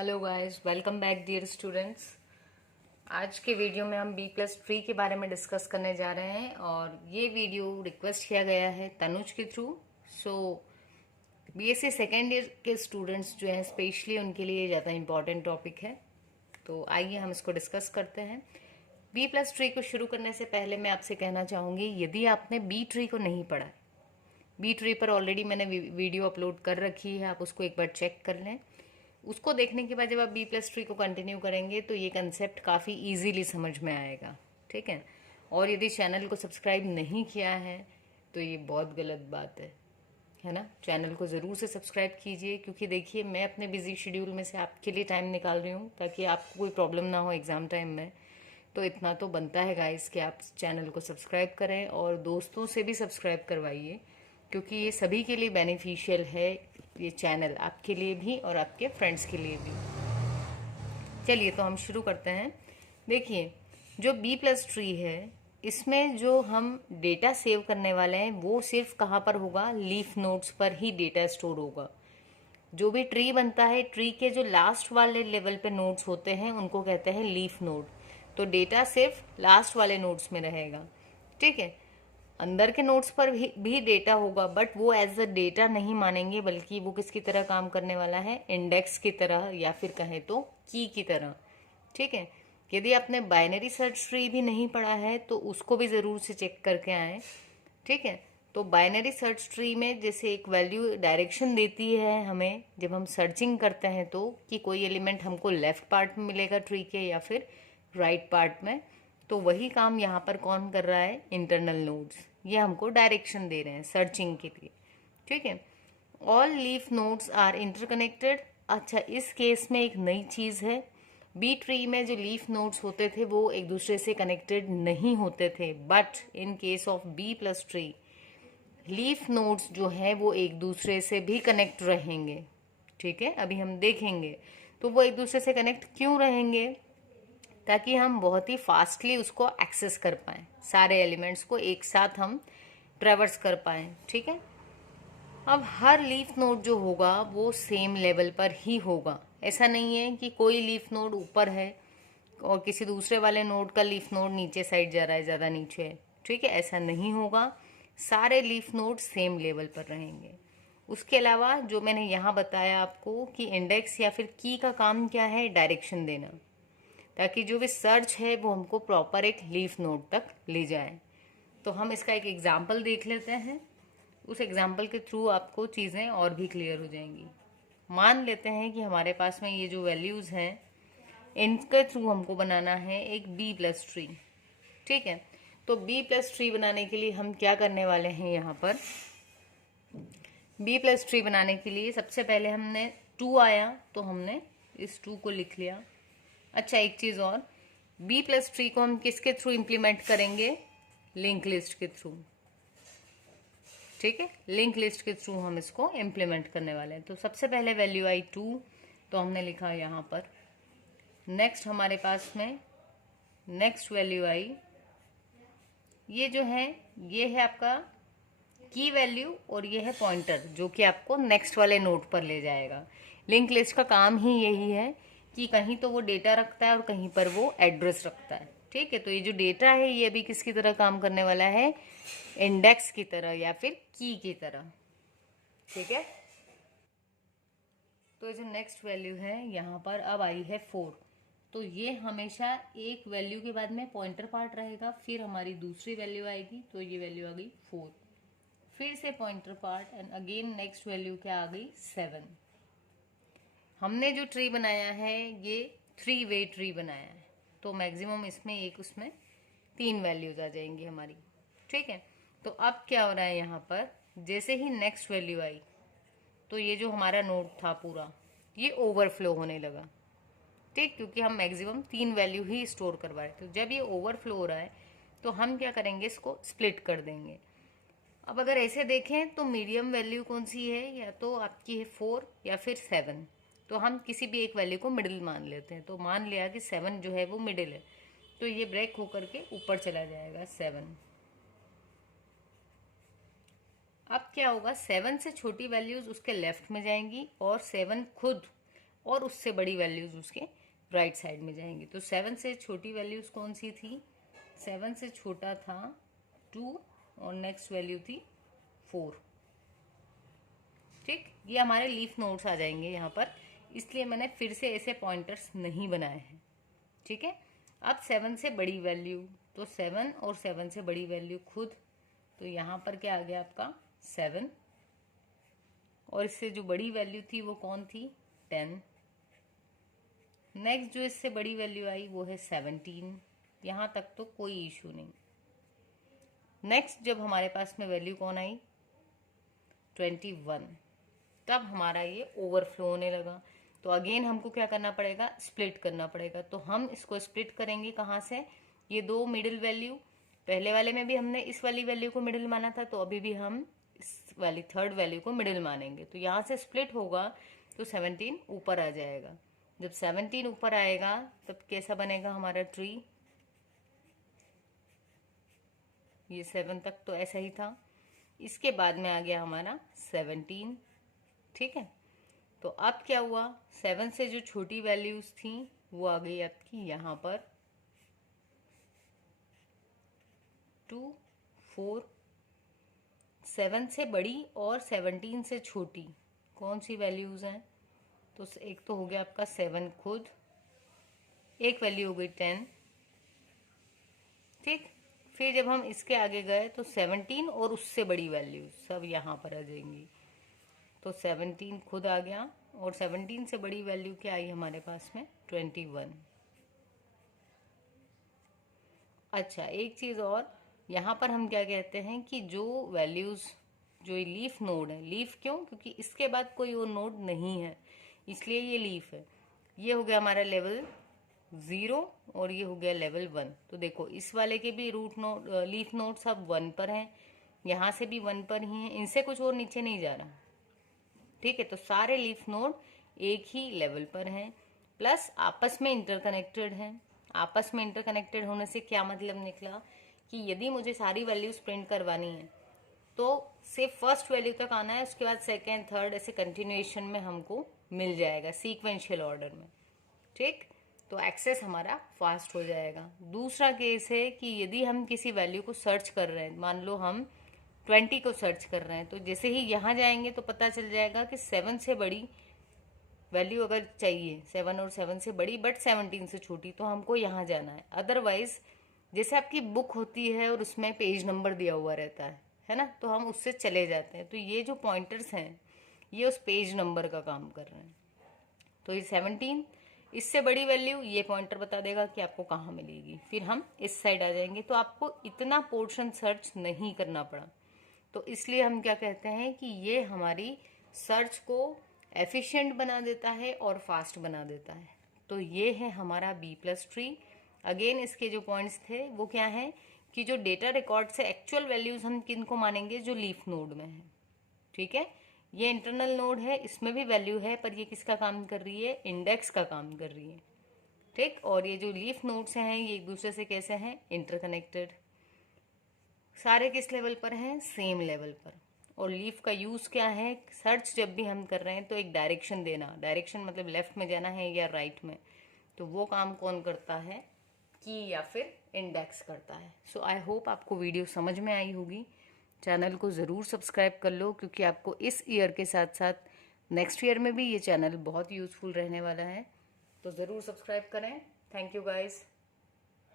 Hello guys, welcome back dear students. आज के video में हम B+3 के बारे में डिस्कस करने जा रहे हैं और ये वीडियो रिक्वेस्ट किया गया है तनुज के थ्रू। सो BSc सेकेंड ईयर के स्टूडेंट्स जो हैं स्पेशली उनके लिए ज़्यादा इम्पॉर्टेंट टॉपिक है। तो आइए हम इसको डिस्कस करते हैं। B+3 को शुरू करने से पहले मैं आपसे कहना चाहूँगी, यदि आपने B3 को नहीं पढ़ा है, B3 पर ऑलरेडी मैंने वीडियो अपलोड कर रखी है, आप उसको एक बार चेक कर लें। उसको देखने के बाद जब आप B+3 को कंटिन्यू करेंगे तो ये कंसेप्ट काफ़ी इजीली समझ में आएगा, ठीक है। और यदि चैनल को सब्सक्राइब नहीं किया है तो ये बहुत गलत बात है ना। चैनल को ज़रूर से सब्सक्राइब कीजिए, क्योंकि देखिए मैं अपने बिजी शेड्यूल में से आपके लिए टाइम निकाल रही हूँ ताकि आपको कोई प्रॉब्लम ना हो एग्ज़ाम टाइम में। तो इतना तो बनता है गाइस कि आप चैनल को सब्सक्राइब करें और दोस्तों से भी सब्सक्राइब करवाइए, क्योंकि ये सभी के लिए बेनिफिशियल है, ये चैनल आपके लिए भी और आपके फ्रेंड्स के लिए भी। चलिए तो हम शुरू करते हैं। देखिए, जो B+3 है इसमें जो हम डेटा सेव करने वाले हैं वो सिर्फ कहाँ पर होगा, लीफ नोड्स पर ही डेटा स्टोर होगा। जो भी ट्री बनता है, ट्री के जो लास्ट वाले लेवल पे नोड्स होते हैं उनको कहते हैं लीफ नोड। तो डेटा सिर्फ लास्ट वाले नोड्स में रहेगा, ठीक है। अंदर के नोड्स पर भी डेटा होगा, बट वो एज अ डेटा नहीं मानेंगे, बल्कि वो किसकी तरह काम करने वाला है, इंडेक्स की तरह या फिर कहें तो की तरह, ठीक है। यदि आपने बाइनरी सर्च ट्री भी नहीं पढ़ा है तो उसको भी ज़रूर से चेक करके आए, ठीक है। तो बाइनरी सर्च ट्री में जैसे एक वैल्यू डायरेक्शन देती है हमें जब हम सर्चिंग करते हैं तो, कि कोई एलिमेंट हमको लेफ्ट पार्ट में मिलेगा ट्री के या फिर राइट पार्ट में। तो वही काम यहाँ पर कौन कर रहा है, इंटरनल नोड्स, ये हमको डायरेक्शन दे रहे हैं सर्चिंग के लिए, ठीक है। All leaf nodes are interconnected. अच्छा, इस केस में एक नई चीज़ है, बी ट्री में जो लीफ नोड्स होते थे वो एक दूसरे से कनेक्टेड नहीं होते थे, but in case of B+3 leaf nodes जो है वो एक दूसरे से भी कनेक्ट रहेंगे, ठीक है। अभी हम देखेंगे तो वो एक दूसरे से कनेक्ट क्यों रहेंगे, ताकि हम बहुत ही फास्टली उसको एक्सेस कर पाएँ, सारे एलिमेंट्स को एक साथ हम ट्रेवर्स कर पाएँ, ठीक है। अब हर लीफ नोड जो होगा वो सेम लेवल पर ही होगा। ऐसा नहीं है कि कोई लीफ नोड ऊपर है और किसी दूसरे वाले नोड का लीफ नोड नीचे साइड जा रहा है, ज़्यादा नीचे है, ठीक है। ऐसा नहीं होगा, सारे लीफ नोड सेम लेवल पर रहेंगे। उसके अलावा जो मैंने यहाँ बताया आपको कि इंडेक्स या फिर की का काम क्या है, डायरेक्शन देना, ताकि जो भी सर्च है वो हमको प्रॉपर एक लीफ नोड तक ले जाए। तो हम इसका एक एग्जाम्पल देख लेते हैं, उस एग्जाम्पल के थ्रू आपको चीज़ें और भी क्लियर हो जाएंगी। मान लेते हैं कि हमारे पास में ये जो वैल्यूज़ हैं इनके थ्रू हमको बनाना है एक B+3, ठीक है। तो B+3 बनाने के लिए हम क्या करने वाले हैं, यहाँ पर B+3 बनाने के लिए सबसे पहले हमने 2 आया तो हमने इस 2 को लिख लिया। अच्छा, एक चीज़ और, B+3 को हम किसके थ्रू इम्प्लीमेंट करेंगे, लिंक लिस्ट के थ्रू, ठीक है। लिंक लिस्ट के थ्रू हम इसको इम्प्लीमेंट करने वाले हैं। तो सबसे पहले वैल्यू आई 2, तो हमने लिखा यहाँ पर। नेक्स्ट हमारे पास में नेक्स्ट वैल्यू आई, ये जो है ये है आपका की वैल्यू और ये है पॉइंटर, जो कि आपको नेक्स्ट वाले नोड पर ले जाएगा। लिंक लिस्ट का काम ही यही है कि कहीं तो वो डेटा रखता है और कहीं पर वो एड्रेस रखता है, ठीक है। तो ये जो डेटा है ये भी किसकी तरह काम करने वाला है, इंडेक्स की तरह या फिर की तरह, ठीक है। तो ये जो नेक्स्ट वैल्यू है यहाँ पर अब आई है 4, तो ये हमेशा एक वैल्यू के बाद में पॉइंटर पार्ट रहेगा, फिर हमारी दूसरी वैल्यू आएगी, तो ये वैल्यू आ गई 4, फिर से pointer part and again next value क्या आ गई 7। हमने जो ट्री बनाया है ये 3 वे ट्री बनाया है, तो मैक्सिमम इसमें एक उसमें 3 वैल्यूज आ जाएंगी हमारी, ठीक है। तो अब क्या हो रहा है यहाँ पर, जैसे ही नेक्स्ट वैल्यू आई तो ये जो हमारा नोड था पूरा ये ओवरफ्लो होने लगा, ठीक, क्योंकि हम मैक्सिमम 3 वैल्यू ही स्टोर करवा रहे। तो जब ये ओवरफ्लो हो रहा है तो हम क्या करेंगे, इसको स्प्लिट कर देंगे। अब अगर ऐसे देखें तो मीडियम वैल्यू कौन सी है, या तो आपकी है 4 या फिर 7, तो हम किसी भी एक वैल्यू को मिडिल मान लेते हैं। तो मान लिया कि 7 जो है वो मिडिल है, तो ये ब्रेक होकर के ऊपर चला जाएगा 7। अब क्या होगा, 7 से छोटी वैल्यूज उसके लेफ्ट में जाएंगी और 7 खुद और उससे बड़ी वैल्यूज उसके राइट साइड में जाएंगी। तो 7 से छोटी वैल्यूज कौन सी थी? 7 से छोटा था 2 और नेक्स्ट वैल्यू थी 4। ठीक, ये हमारे लीफ नोड्स आ जाएंगे यहाँ पर, इसलिए मैंने फिर से ऐसे पॉइंटर्स नहीं बनाए हैं। ठीक है, अब 7 से बड़ी वैल्यू, तो 7 और 7 से बड़ी वैल्यू खुद, तो यहाँ पर क्या आ गया आपका 7, और इससे जो बड़ी वैल्यू थी वो कौन थी? 10। नेक्स्ट जो इससे बड़ी वैल्यू आई वो है 17। यहाँ तक तो कोई इशू नहीं। नेक्स्ट जब हमारे पास में वैल्यू कौन आई? 21, तब हमारा ये ओवरफ्लो होने लगा। तो अगेन हमको क्या करना पड़ेगा? स्प्लिट करना पड़ेगा। तो हम इसको स्प्लिट करेंगे कहाँ से? ये दो मिडिल वैल्यू, पहले वाले में भी हमने इस वाली वैल्यू को मिडिल माना था, तो अभी भी हम इस वाली थर्ड वैल्यू को मिडिल मानेंगे। तो यहाँ से स्प्लिट होगा तो 17 ऊपर आ जाएगा। जब 17 ऊपर आएगा तब कैसा बनेगा हमारा ट्री? ये 7 तक तो ऐसा ही था, इसके बाद में आ गया हमारा 17। ठीक है, तो अब क्या हुआ? 7 से जो छोटी वैल्यूज थी वो आ गई आपकी यहाँ पर 2, 4। 7 से बड़ी और 17 से छोटी कौन सी वैल्यूज हैं? तो एक तो हो गया आपका 7 खुद, एक वैल्यू हो गई 10। ठीक, फिर जब हम इसके आगे गए तो 17 और उससे बड़ी वैल्यू सब यहाँ पर आ जाएंगी। तो 17 खुद आ गया, और 17 से बड़ी वैल्यू क्या आई हमारे पास में? 21। अच्छा, एक चीज़ और, यहाँ पर हम क्या कहते हैं कि जो वैल्यूज़, जो ये लीफ नोड है, लीफ क्यों? क्योंकि इसके बाद कोई और नोड नहीं है, इसलिए ये लीफ है। ये हो गया हमारा लेवल 0 और ये हो गया लेवल 1। तो देखो इस वाले के भी रूट नोड, लीफ नोड सब 1 पर हैं, यहाँ से भी 1 पर ही हैं, इनसे कुछ और नीचे नहीं जा रहा। ठीक है, तो सारे लीफ नोड एक ही लेवल पर हैं, प्लस आपस में इंटरकनेक्टेड हैं। आपस में इंटरकनेक्टेड होने से क्या मतलब निकला कि यदि मुझे सारी वैल्यूज प्रिंट करवानी है तो सिर्फ फर्स्ट वैल्यू तक आना है, उसके बाद सेकेंड, थर्ड, ऐसे कंटिन्यूएशन में हमको मिल जाएगा सीक्वेंशियल ऑर्डर में। ठीक, तो एक्सेस हमारा फास्ट हो जाएगा। दूसरा केस है कि यदि हम किसी वैल्यू को सर्च कर रहे हैं, मान लो हम 20 को सर्च कर रहे हैं, तो जैसे ही यहाँ जाएंगे तो पता चल जाएगा कि 7 से बड़ी वैल्यू अगर चाहिए, 7 और 7 से बड़ी बट 17 से छोटी, तो हमको यहाँ जाना है। अदरवाइज जैसे आपकी बुक होती है और उसमें पेज नंबर दिया हुआ रहता है ना, तो हम उससे चले जाते हैं। तो ये जो पॉइंटर्स हैं ये उस पेज नंबर का काम कर रहे हैं। तो ये 17, इससे बड़ी वैल्यू ये पॉइंटर बता देगा कि आपको कहाँ मिलेगी। फिर हम इस साइड आ जाएंगे, तो आपको इतना पोर्शन सर्च नहीं करना पड़ा। तो इसलिए हम क्या कहते हैं कि ये हमारी सर्च को एफिशिएंट बना देता है और फास्ट बना देता है। तो ये है हमारा बी प्लस ट्री। अगेन इसके जो पॉइंट्स थे वो क्या है कि जो डेटा रिकॉर्ड से एक्चुअल वैल्यूज हम किन को मानेंगे? जो लीफ नोड में है। ठीक है, ये इंटरनल नोड है, इसमें भी वैल्यू है, पर ये किसका काम कर रही है? इंडेक्स का काम कर रही है। ठीक, और ये जो लीफ नोड्स हैं ये एक दूसरे से कैसे हैं? इंटरकनेक्टेड। सारे किस लेवल पर हैं? सेम लेवल पर। और लीफ का यूज क्या है? सर्च जब भी हम कर रहे हैं तो एक डायरेक्शन देना, डायरेक्शन मतलब लेफ्ट में जाना है या राइट में, तो वो काम कौन करता है? की या फिर इंडेक्स करता है। सो आई होप आपको वीडियो समझ में आई होगी। चैनल को ज़रूर सब्सक्राइब कर लो, क्योंकि आपको इस ईयर के साथ साथ नेक्स्ट ईयर में भी ये चैनल बहुत यूज़फुल रहने वाला है। तो ज़रूर सब्सक्राइब करें। Thank you guys.